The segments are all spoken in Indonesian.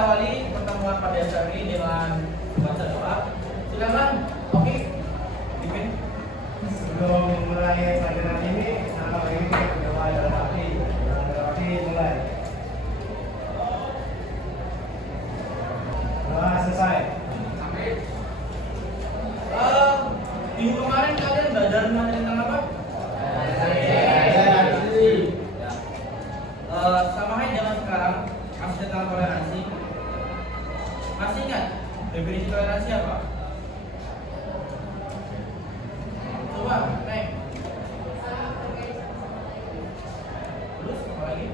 awali pertemuan pada saat ini dengan baca doa. Silakan. Oke. Dimin. Sebelum mulai pelajaran ini, nama ini berdoa dalam hati. Dalam hati mulai. Doa selesai. Amin. Minggu kemarin kalian belajar tentang apa? Sama halnya dengan sekarang, masih tentang toleransi. Masih ingat definisi toleransi apa? Coba, naik. Terus apa lagi?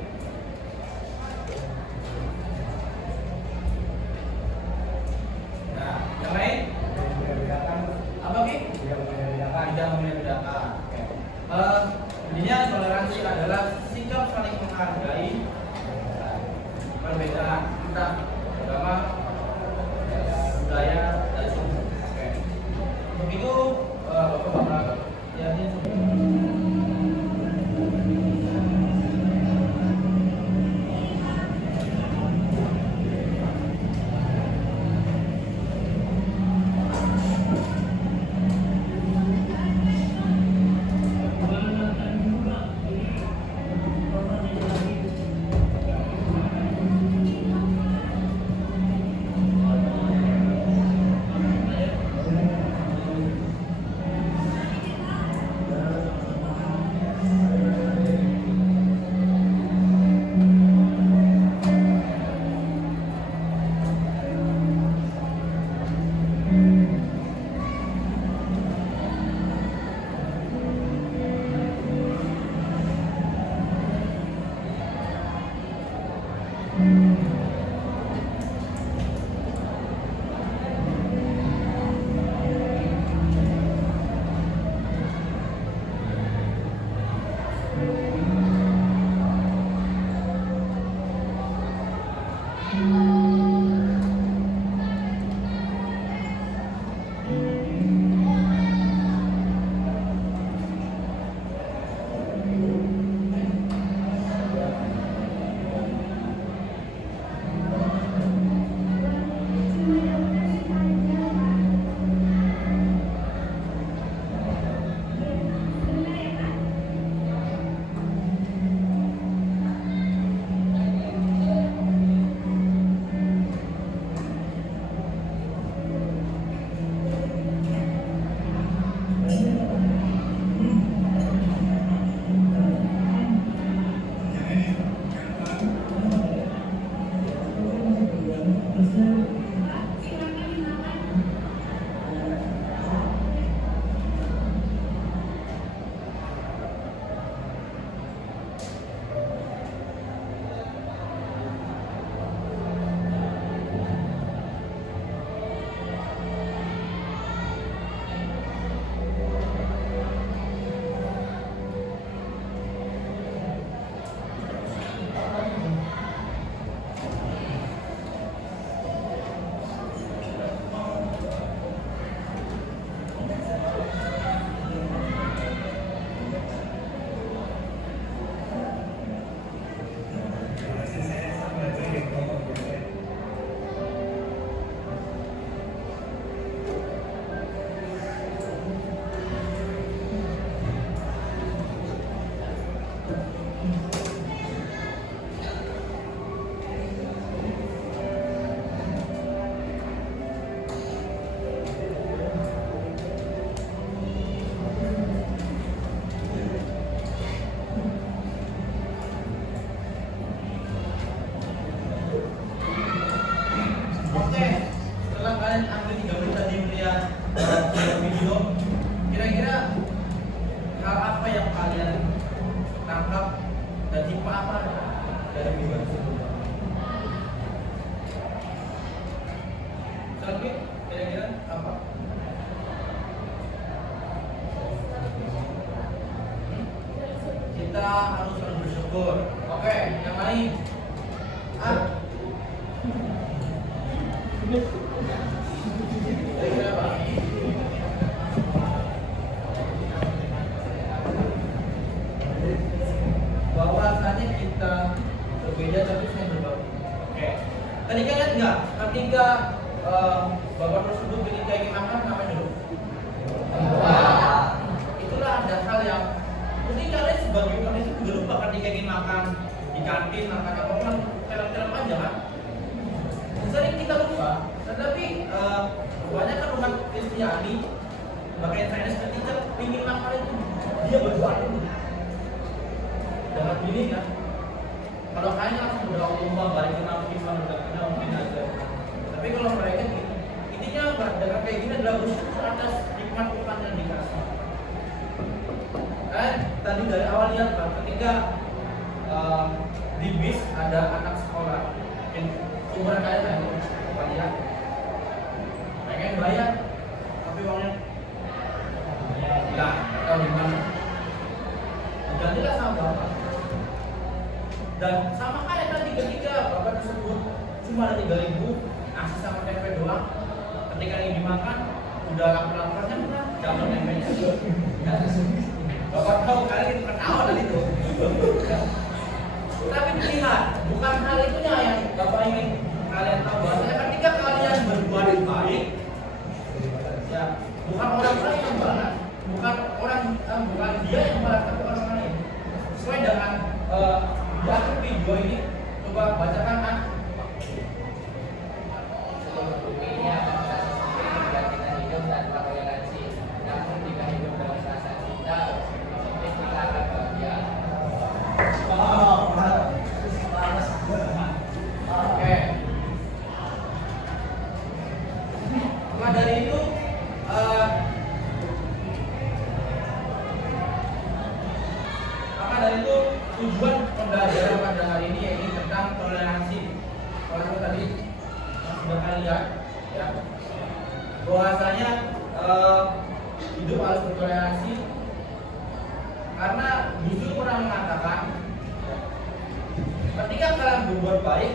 Nah, yang lain? Apa Ki? Tidak membedakan. Intinya toleransi adalah sikap saling menghargai perbedaan entah agama, budaya, dan suku. Oke. Untuk itu Bapak ya Oke, setelah kalian ambil 3 menit tadi melihat video, kira-kira hal apa yang kalian tangkap dan tipe apa dari video tersebut? Selanjutnya, kira-kira apa? Kita harus selalu bersyukur. Oke, yang lain. Bahwasanya kita berbeda tapi saya berbeda. Oke. Tadi kan nggak ketika bapak tersebut ketika ingin makan ngapain dulu? Itulah ada hal yang mungkin kalian sebagai manusia juga lupa ketika ingin makan di kantin, makan apapun, film-film aja kan. Sering kita lupa, tetapi banyak kan umat Kristiani, makanya Chinese ketika ingin makan itu dia berdoa dulu. Dengan ini kan, kalau kalian langsung berdoa Allah barikin aku iman udah mungkin aja. Tapi kalau mereka gitu, intinya apa? Dengan kayak gini adalah bersyukur atas nikmat Tuhan yang dikasih. Kan tadi dari awal lihat Pak, ketika di bis ada anak sekolah, umuran kalian kan, lihat, pengen bayar, tapi uangnya hilang atau gimana? Digantilah sama bapak. Dan sama kayak tadi ketika bapak tersebut cuma ada 3.000 nasi sama tempe doang, ketika ingin dimakan udah lapar-laparnya mana jangan tempenya. Bapak tahu kalian itu ketawa tadi itu. Tapi dilihat bukan hal itunya yang bapak ingin kalian tahu, bahwasanya ketika kalian berbuat baik, ya bukan orang lain yang balas, bukan dia yang balas, tapi orang lain. Sesuai dengan di akhir video ini, coba bacakan kan. Ini akan kita sesuai jika kita hidup tanpa toleransi. Namun jika hidup dalam rasa cinta, mungkin kita akan bahagia. Oke. Maka dari itu tujuan pembelajaran pada hari ini yaitu tentang toleransi. Kalau tadi yang sudah kalian lihat, ya, bahwasanya hidup harus bertoleransi karena justru pernah mengatakan ketika kalian berbuat baik,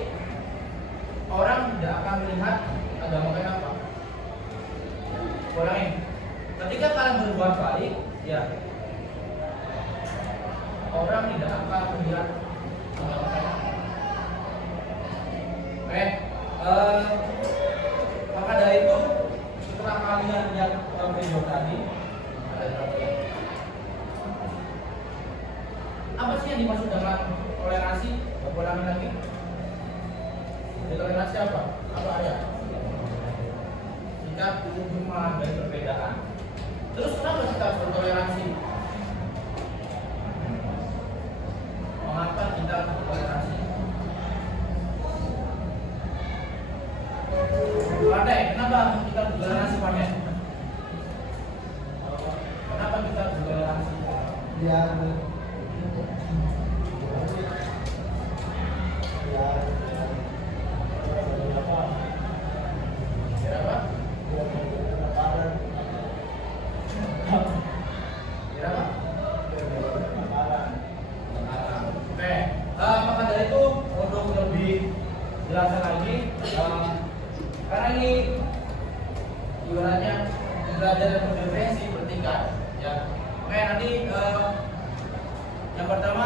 orang tidak akan melihat agama kalian apa. Ulangin, ketika kalian berbuat baik, ya orang tidak akan melihat agama kalian. Oke, maka dari itu setelah kalian lihat video tadi, apa sih yang dimaksud dengan toleransi? Ulangin lagi. Toleransi apa? Apa ya? Sikap untuk menghargai perbedaan. Terus kenapa kita harus bertoleransi? Mengapa kita harus bertoleransi? Pandai, kenapa kita bertoleransi pandai? Kenapa kita bertoleransi? Ya. Maka dari itu untuk lebih jelaskan lagi, karena ini ibaratnya belajar dan berdefinisi bertingkat, ya. Oke, nanti yang pertama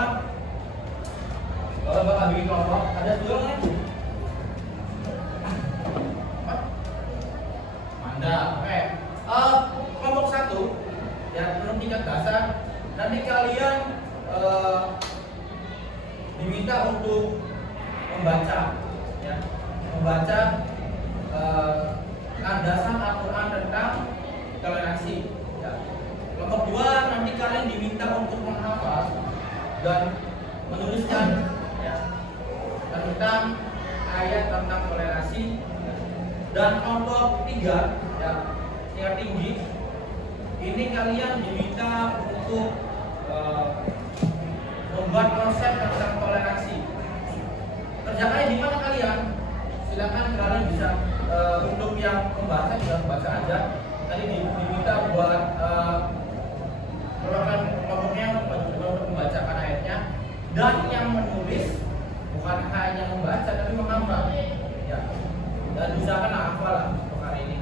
kalau bakal bikin kelompok ada dua kan? Mantap. Oke. Kelompok satu ya belum tingkat dasar. Nanti kalian diminta untuk membaca, ya, membaca landasan Al-Quran tentang toleransi. Ya. Kelompok dua nanti kalian diminta untuk menghafal dan menuliskan, ya, tentang ayat tentang toleransi. Dan kelompok tiga, ya, tingkat tinggi, ini kalian diminta untuk membuat konsep tentang toleransi. Kerjakannya di mana kalian? Silakan kalian bisa untuk yang membaca bisa membaca aja. Tadi diminta buat melakukan kelompoknya untuk membacakan ayatnya, dan yang menulis bukan hanya membaca tapi menghafal, ya. Dan usahakan hafal lah untuk hari ini.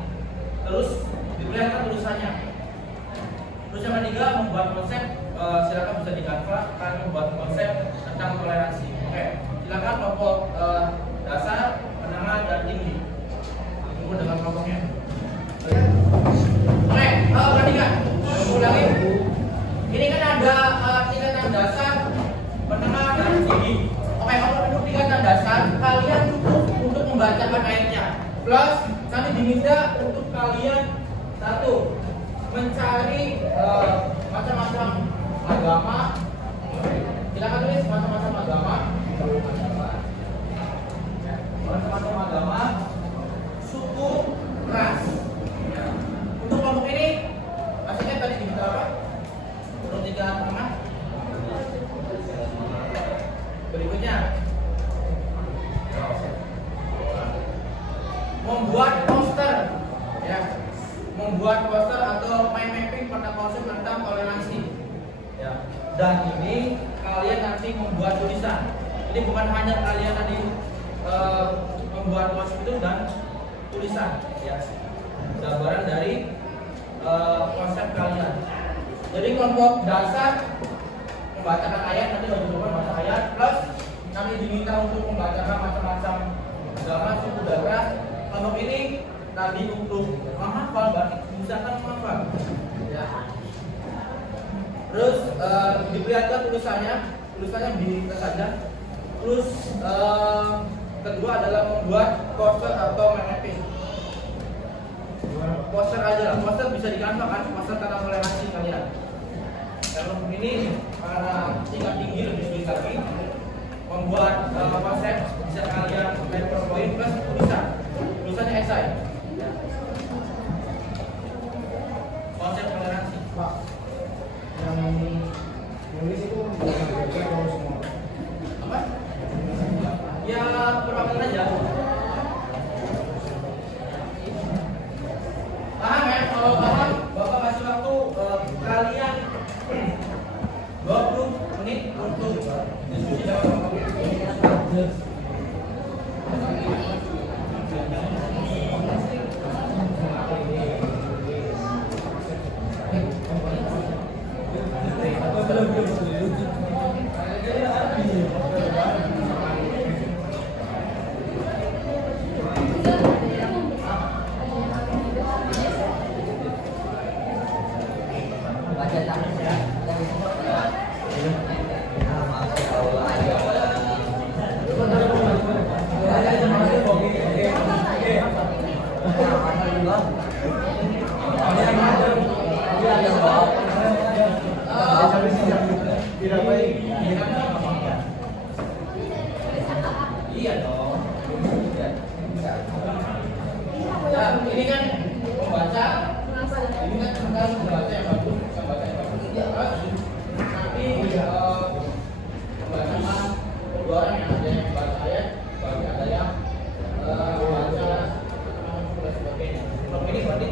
Terus diperlihatkan tulisannya. Terus yang ketiga membuat konsep, silakan bisa dihafal. Kalian membuat konsep tentang toleransi. Oke, silakan kelompok dasar, menengah menengah, dan tinggi. Disebut dengan kelompoknya. Oke, perhatikan. Ulangi. Ini kan ada tingkatan dasar, menengah, dan tinggi. Oke, kalau untuk tingkatan dasar, kalian cukup untuk membacakan ayatnya. Plus, nanti diminta untuk kalian satu, mencari macam-macam agama. Silakan tulis macam-macam agama. Macam-macam agama, suku, ras. Untuk kelompok ini, hasilnya tadi diminta apa? Untuk tiga tengah. Berikutnya, membuat poster, ya, membuat poster atau mind mapping pada konsep tentang toleransi, ya. Dan ini kalian nanti membuat tulisan. Jadi bukan hanya kalian tadi membuat konsep itu dan tulisan, ya, gambaran dari konsep kalian. Jadi kelompok dasar membacakan ayat, nanti membaca ayat, plus nanti diminta untuk membacakan macam-macam agama, suku, dan ras. Kelompok ini tadi untuk menghafal, berarti misalkan menghafal, ya. Terus diperlihatkan tulisannya bisa saja. Terus kedua adalah membuat poster atau mapping. Poster aja lah, poster bisa dikantor kan, poster tentang toleransi kalian. Kalau ini para tingkat tinggi lebih sulit lagi. Membuat konsep bisa kalian PowerPoint plus tulisannya esai. Konsep toleransi. Pak, yang nulis itu bukan kalau semua. Apa? Ya perwakilan aja. Paham ya? Kalau paham, Bapak kasih waktu kalian 20 menit untuk diskusi dalam iya dong. Nah, ini kan membaca, ini kan tentang membaca yang bagus, membaca yang bagus. Nanti membaca dua orang yang ada yang membaca ayat, bagi ada yang membaca dan sebagainya. Kalau ini berarti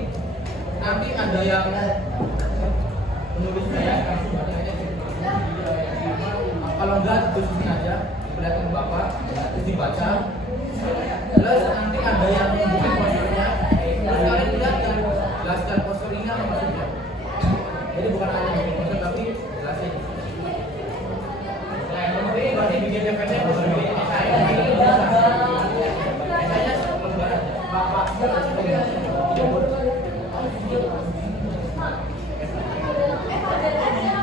nanti ada yang menulis ayat, langsung baca ayat. Kalau enggak, tulisin aja, diperlihatkan ke Bapak, terus dibaca. Terus nanti ada yang membuat posternya, terus kalian lihat dan jelaskan poster ini apa maksudnya. Jadi bukan hanya bikin poster tapi jelasin. Nah, yang ini berarti bikin PPT bukan bikin esai. Esainya lembar aja.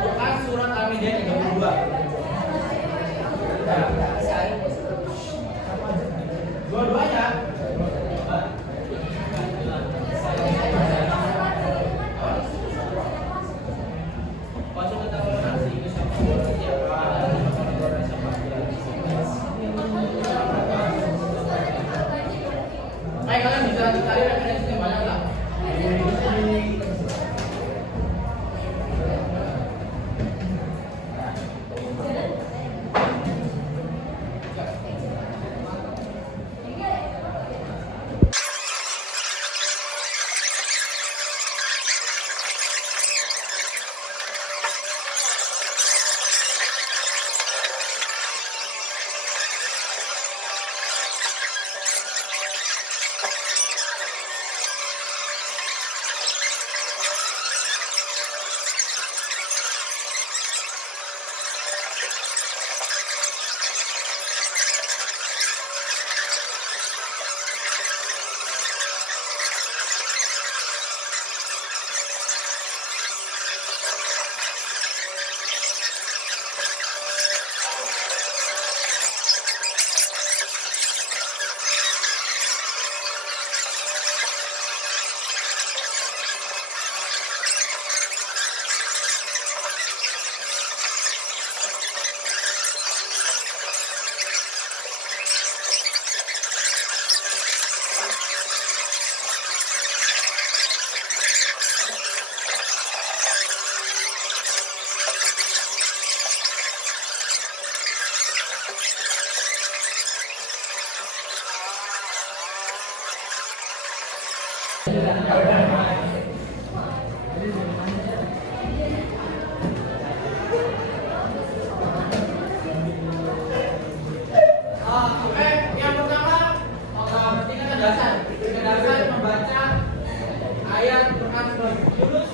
Bukan surat Al-Maidah 32. Dua-duanya. Konsep tentang toleransi itu siapa? Oke, yang pertama, tingkatan dasar. Tingkatan dasar membaca ayat Quran Surah Yunus.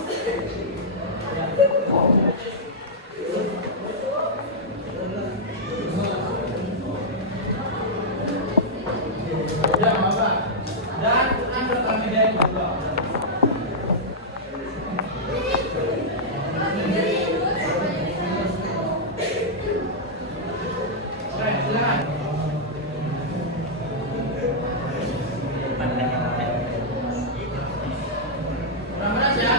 Ya, Bapak. Dan Quran Surah Al-Baqarah juga. Oke, silakan. Ramad ya?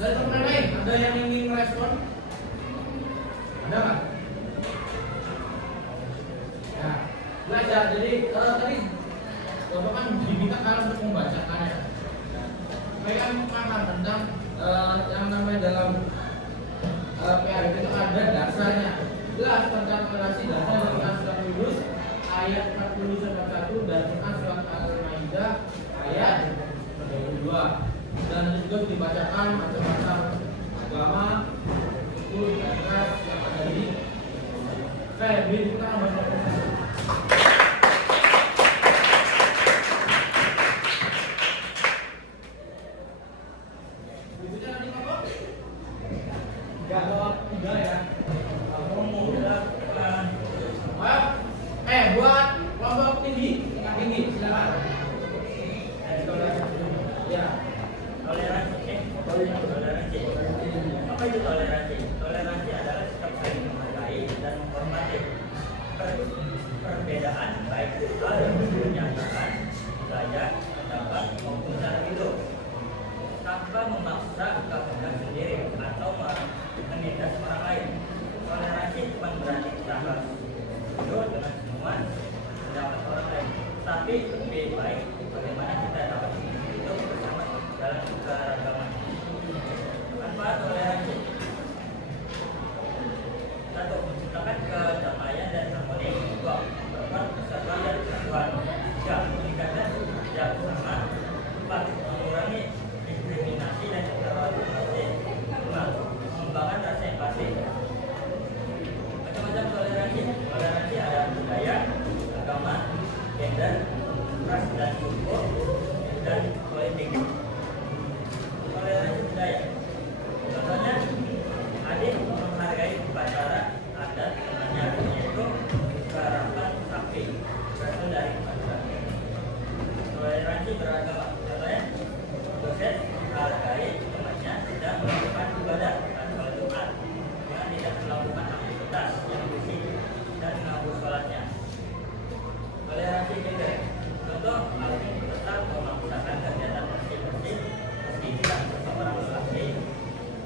Dari teman lain, ada yang ingin merespon? Ada nggak? Ya, belajar. Jadi tadi Bapak kan diminta kalian untuk membacakannya. Kalian paham tentang yang namanya dalam PRD itu ada dasarnya. Jelas tentang relasi dasar dari Quran Surah Yunus ayat 40-1 dan Quran Surah Al-Maidah ayat 22. Dan juga dibacakan macam-macam agama, usul, dan ras yang ada di PRD kita baca. Buat kelompok tinggi, tingkat tinggi, silakan. Ya. Toleransi. Apa itu toleransi? Toleransi adalah sikap saling menghargai dan menghormati perbedaan baik hal yang menyatakan budaya, pendapat maupun cara hidup tanpa memaksa kepentingan sendiri atau menindas orang lain. Toleransi bukan berarti kita harus hidup dengan semua pendapat orang lain, tapi lebih baik bagaimana kita dapat hidup bersama dalam keberagaman. Manfaat toleransi.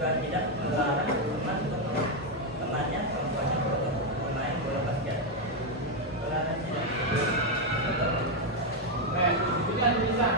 juga tidak melarang temannya perempuannya untuk bermain bola basket. Toleransi dan Oke, ikutan tulisan.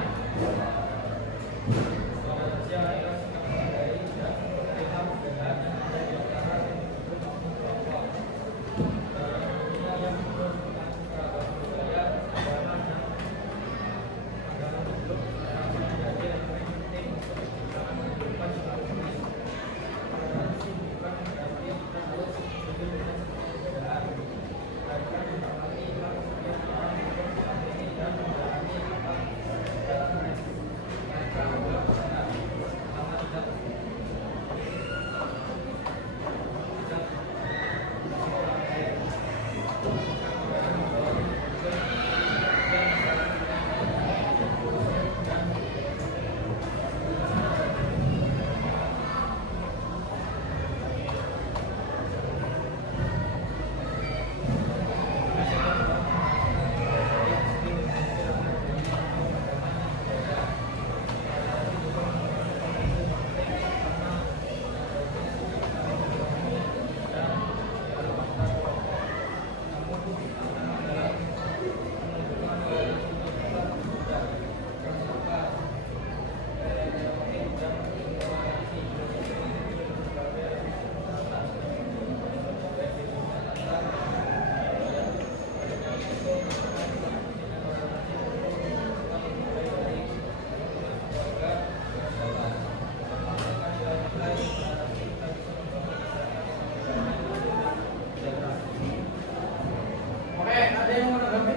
Oke, ada yang mau menanggapi?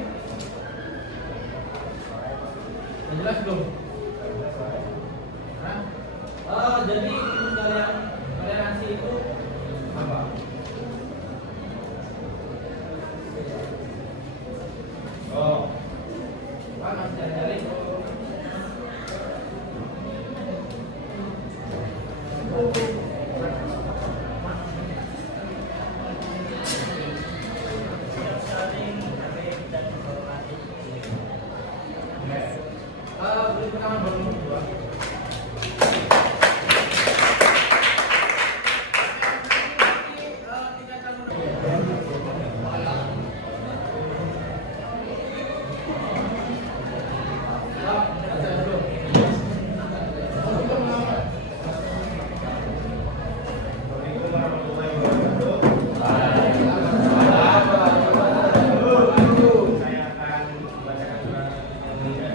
Udah jelas belum? Hah? Jadi kalian toleransi itu apa? Oh, kan harus cari-cari. saling menghargai dan menghormati. Beri pengaman baru nomor 2. Assalamualaikum warahmatullahi wabarakatuh. Saya akan membacakan surat yang mulia.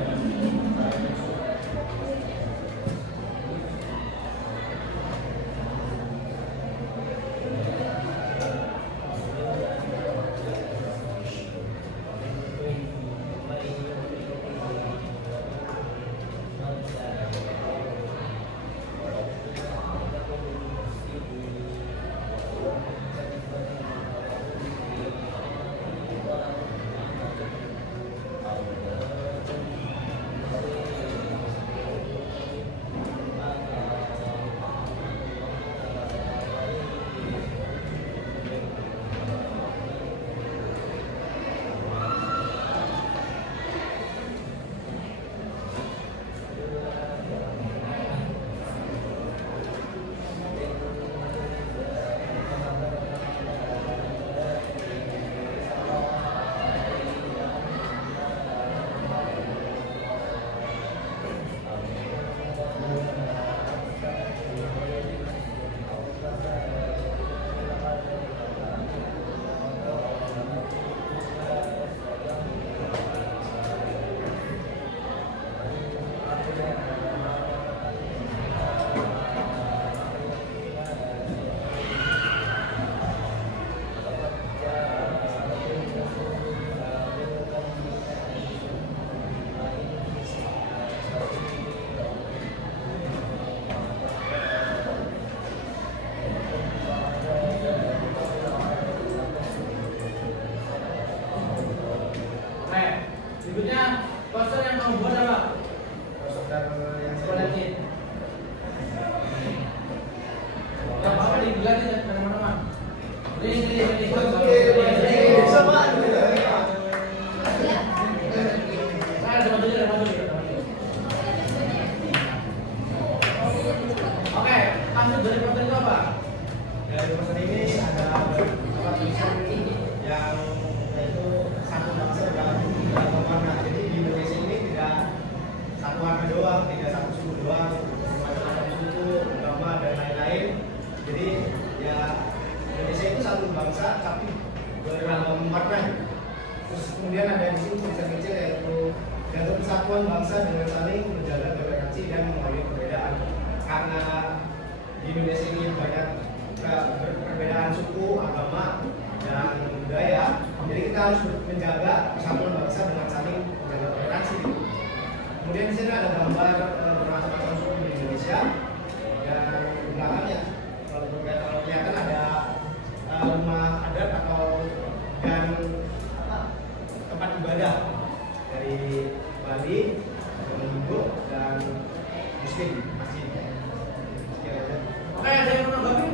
Berikutnya, poster yang kamu buat apa? Poster yang Coba lihatin. Yang apa digelatin ya teman-teman? Ini. Ada maju dulu. Oke, hasil dari poster itu apa? Dari poster ini ada beberapa tulisan yang yaitu satu bangsa dalam warna. Jadi di Indonesia ini tidak satu warna doang, tidak satu suku doang, macam-macam suku, agama dan lain-lain. Jadi ya Indonesia itu satu bangsa tapi beragam warna. Terus kemudian ada di sini tulisan kecil yaitu persatuan bangsa dengan saling menjaga toleransi dan menghargai perbedaan. Karena di Indonesia ini banyak perbedaan suku, agama, dan budaya, jadi kita harus menjaga persatuan bangsa dengan saling menjaga toleransi. Kemudian di sini ada gambar bermacam-macam suku di Indonesia dan di belakangnya kalau kelihatan ada rumah adat atau dan tempat ibadah dari Bali, Hindu dan Muslim masjid. Oke, ada yang mau nanggapi?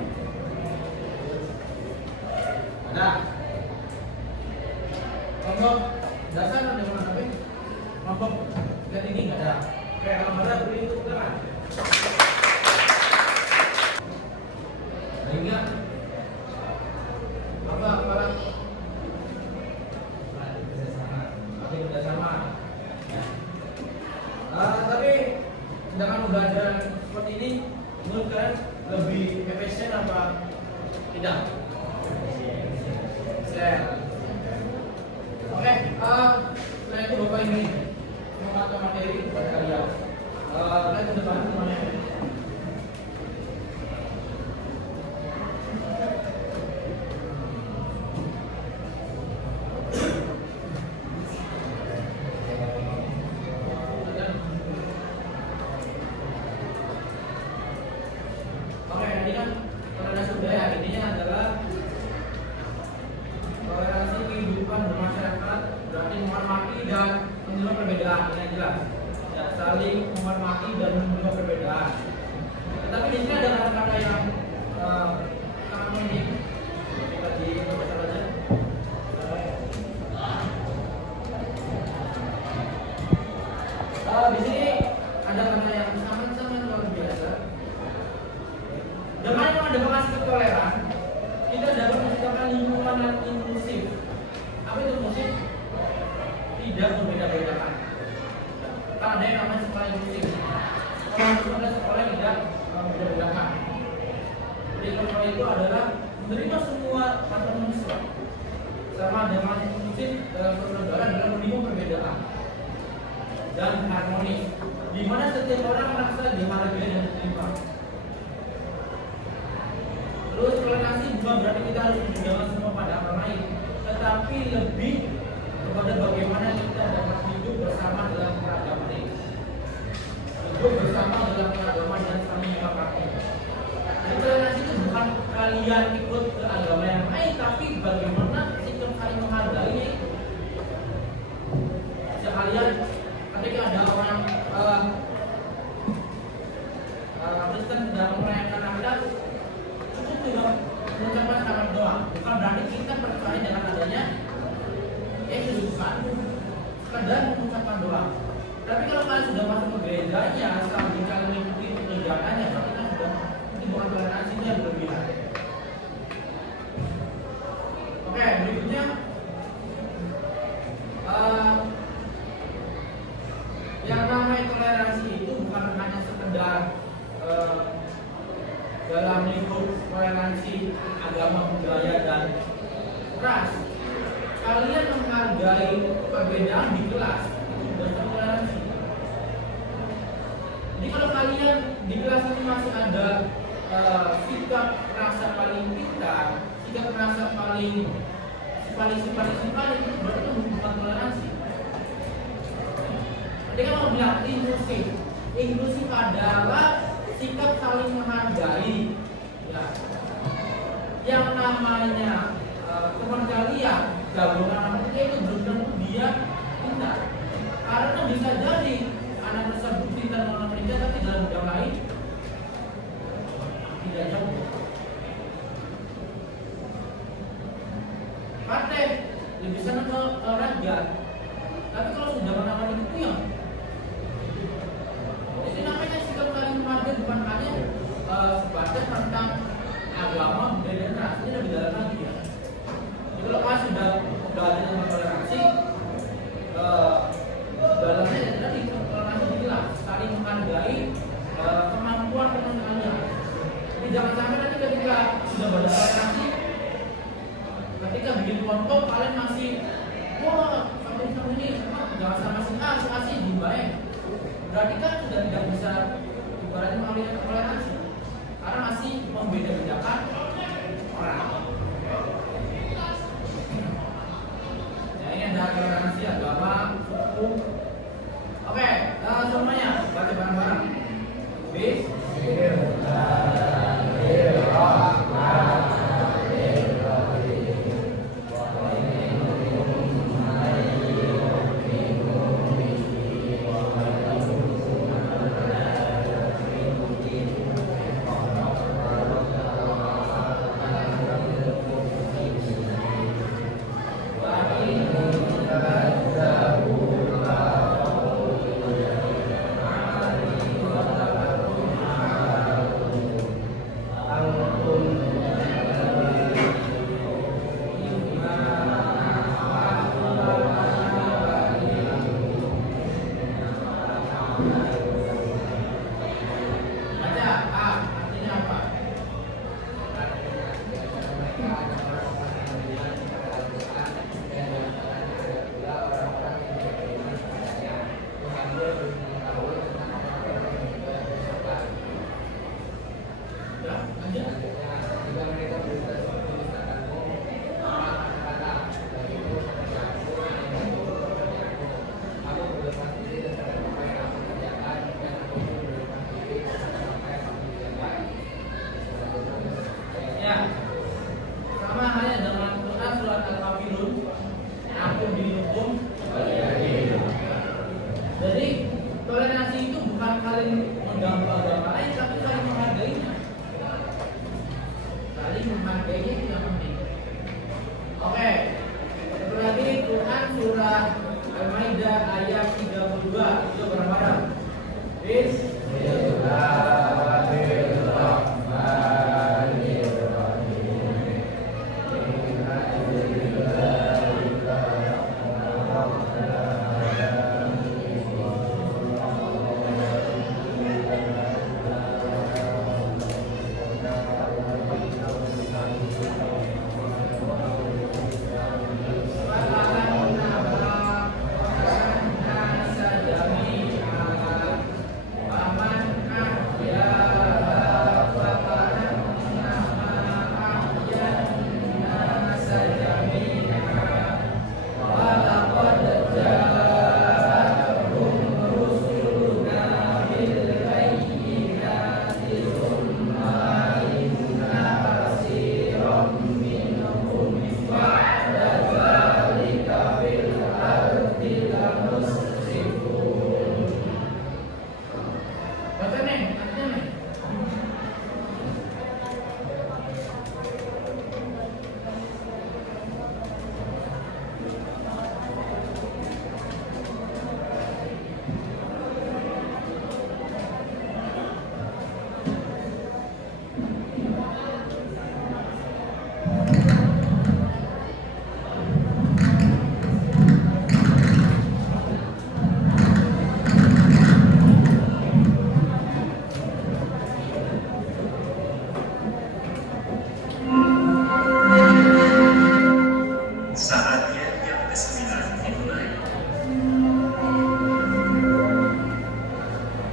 Ada. Kelompok dasar ada yang mau nanggapi? Kelompok lihat ini nggak ada. Oke, kalau nggak ada beri itu tangan. Sehingga apa para kerjasama. Tapi sedangkan udah ada seperti ini, menurut kalian lebih efisien apa tidak? Oke, setelah itu Bapak ini memata materi kepada kalian. Lihat ke depan semuanya. Oke, ini kan toleransi budaya, intinya adalah toleransi kehidupan bermasyarakat, berarti menghormati dan menerima perbedaan, ini yang jelas. Ya, saling menghormati dan menerima perbedaan. Tetapi di sini ada kata-kata yang sangat penting. Kita dibaca saja. Di sini ada kata yang sangat-sangat luar biasa. Dengan mengadakan sikap toleran, kita dapat menciptakan lingkungan yang inklusif. Apa itu inklusif? Tidak membeda-bedakan. Karena ada yang namanya sekolah inklusif. Sekolah itu adalah sekolah yang tidak membeda-bedakan. Jadi sekolah itu adalah menerima semua macam manusia. Sama dengan inklusif dalam pernegaraan adalah menerima perbedaan dan harmonis, di mana setiap orang merasa dihargai dan diterima. Terus toleransi bukan berarti kita harus menjaga semua pada orang lain, tetapi lebih kepada bagaimana kita dapat hidup bersama dalam keragaman ini. Hidup bersama dalam keragaman dan saling menghargai. Jadi toleransi itu bukan kalian ikut ke agama yang lain, tapi bagaimana sikap saling menghargai itu. Sekalian ketika ada orang Kristen sedang merayakan Natal, cukup tidak mengucapkan selamat doa, bukan berarti kita percaya dengan adanya Yesus, bukan. Sekedar mengucapkan doa. Tapi kalau kalian sudah masuk ke gerejanya, sambil kalian mengikuti pekerjaannya, berarti kan sudah ini bukan toleransi, itu yang berlebihan. Oke, berikutnya yang namanya toleransi itu bukan hanya sekedar dalam lingkup toleransi agama, budaya, dan ras. Kalian menghargai perbedaan di kelas itu sudah toleransi. Jadi kalau kalian di kelas ini masih ada sikap rasa paling pintar, sikap rasa paling itu berarti itu bukan toleransi. Jadi kan mau bilang inklusif. Inklusif adalah sikap saling menghargai. Ya. Yang namanya teman kalian, gabungan anak itu belum tentu dia pintar. Karena bisa jadi anak tersebut pintar mengenal menikah, tapi dalam bidang lain tidak jauh. Partai lebih senang ke olahraga, tapi kalau sudah menangani itu yang jadi namanya sikap saling menghargai bukan hanya sebatas tentang agama, budaya dan ras ini lebih dalam lagi ya. Jadi kalau pas sudah ada tentang toleransi, dalamnya adalah di toleransi jelas, saling menghargai kemampuan teman-temannya. Jadi jangan sampai nanti ketika sudah ada toleransi, ketika bikin kelompok kalian masih wah sama ini jangan sama si A si dibaik. Berarti kan sudah tidak bisa ibaratnya mengalami toleransi karena masih membeda-bedakan orang. Ya ini ada toleransi agama, suku. Oke, semuanya baca bareng-bareng. Bis.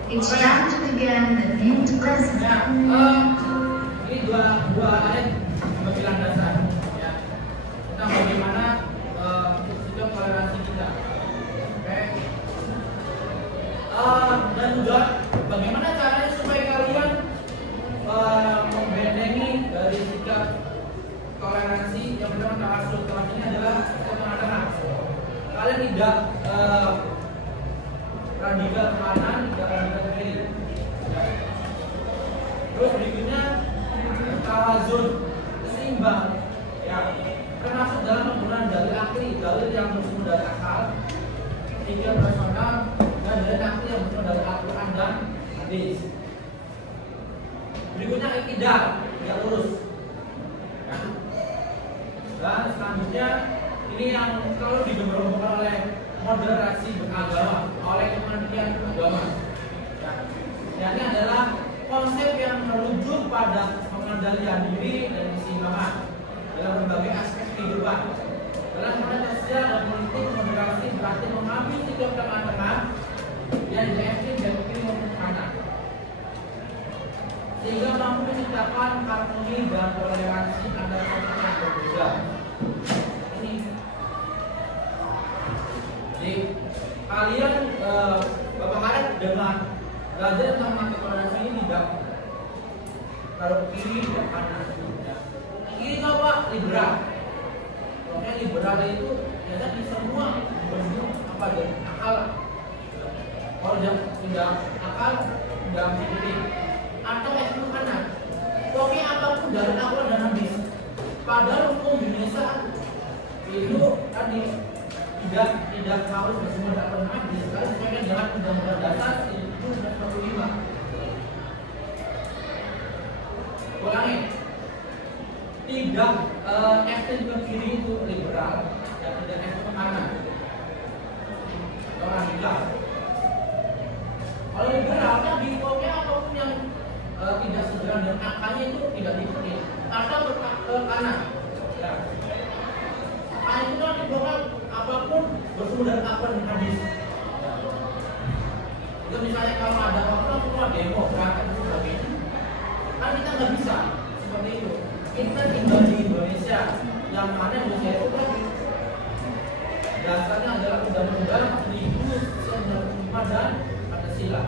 It's time to begin the new lesson. Ini dua ayat pembilang dasar ya tentang bagaimana sikap toleransi kita. Oke. Dan juga bagaimana caranya supaya kalian membentengi dari sikap toleransi yang pertama ta'assub. Ini adalah tengah-tengah. Kalian tidak radikal ke kanan, tidak radikal ke kiri. Terus berikutnya tawazun, seimbang. Ya, termasuk dalam penggunaan dalil akli, dalil yang bersumber dari akal, hingga rasional, dan dalil akli yang bersumber dari Al-Quran dan hadis. Berikutnya tidak lurus. Ya. Dan selanjutnya ini yang selalu digembar-gemborkan oleh moderasi beragama, oleh Kementerian Agama. Ya. Ini adalah konsep yang merujuk pada pengendalian diri dan keseimbangan dalam berbagai aspek kehidupan. Dalam konteks sosial dan politik, moderasi berarti mengambil sikap tengah-tengah yang tidak ekstrim dan kiri maupun kanan, sehingga mampu menciptakan harmoni dan toleransi antara kelompok yang berbeda. Ini. Jadi kalian Bapak harap dengan belajar tentang materi toleransi ini tidak taruh kiri dan kanan. Kiri itu apa? Liberal. Pokoknya liberal itu biasanya di semua bentuk apa dari akal. Kalau tidak akal, tidak mengikuti. Atau ekstrim kanan. Pokoknya apapun dari akal dan hadis. Padahal hukum Indonesia itu tadi tidak harus bersumber dari akal dan hadis. Karena sesuai dengan undang-undang dasar itu 1945. Ulangi. Tidak ekstrim ke kiri itu liberal, dan tidak ekstrim ke kanan atau radikal. Kalau liberal tadi pokoknya apapun yang tidak sejalan dengan akalnya itu tidak diikuti atau ke kanan. Ya. Kanan itu kan pokoknya apapun bersumber dari akal dan hadis. Ya. Itu misalnya kalau ada orang semua demo, berangkat dan sebagainya, kan kita nggak bisa seperti itu. Kita tinggal di Indonesia, yang mana Indonesia itu kan dasarnya adalah undang-undang 1945 dan Pancasila.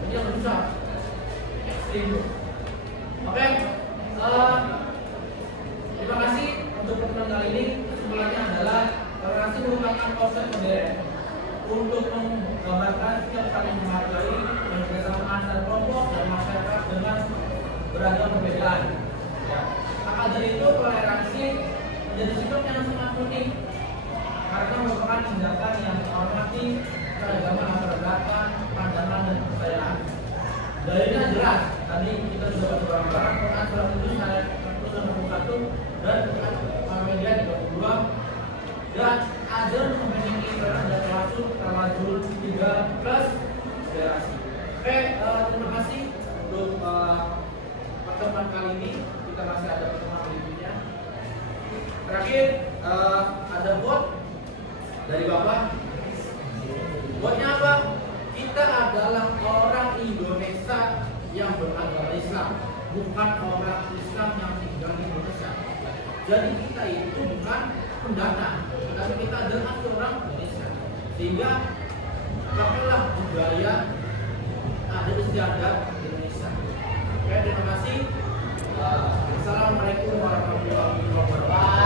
Jadi yang susah ekstrim. Oke, terima kasih untuk pertemuan kali ini. Kesimpulannya adalah toleransi merupakan konsep modern untuk menggambarkan setiap saling menghargai dan bersama antar kelompok dan masyarakat dengan beragam perbedaan. Ya. Maka dari itu toleransi menjadi sikap yang sangat penting karena merupakan tindakan yang menghormati keragaman latar belakang, pandangan dan kepercayaan. Dalilnya jelas. Tadi kita sudah baca bareng-bareng Quran surah Yunus ayat 161 dan Quran Al-Maidah 32 dan ajaran pemimpin Islam dan Rasul Tawazul 3 plus generasi. Oke, terima kasih untuk pertemuan kali ini. Kita masih ada pertemuan berikutnya. Terakhir ada quote dari Bapak. Quote-nya apa? Kita adalah orang Indonesia yang beragama Islam, bukan orang Islam yang tinggal di Indonesia. Jadi kita itu bukan pendatang, tapi kita adalah orang Indonesia. Sehingga pakailah budaya ada istiadat Indonesia. Oke, terima kasih. Assalamualaikum warahmatullahi wabarakatuh.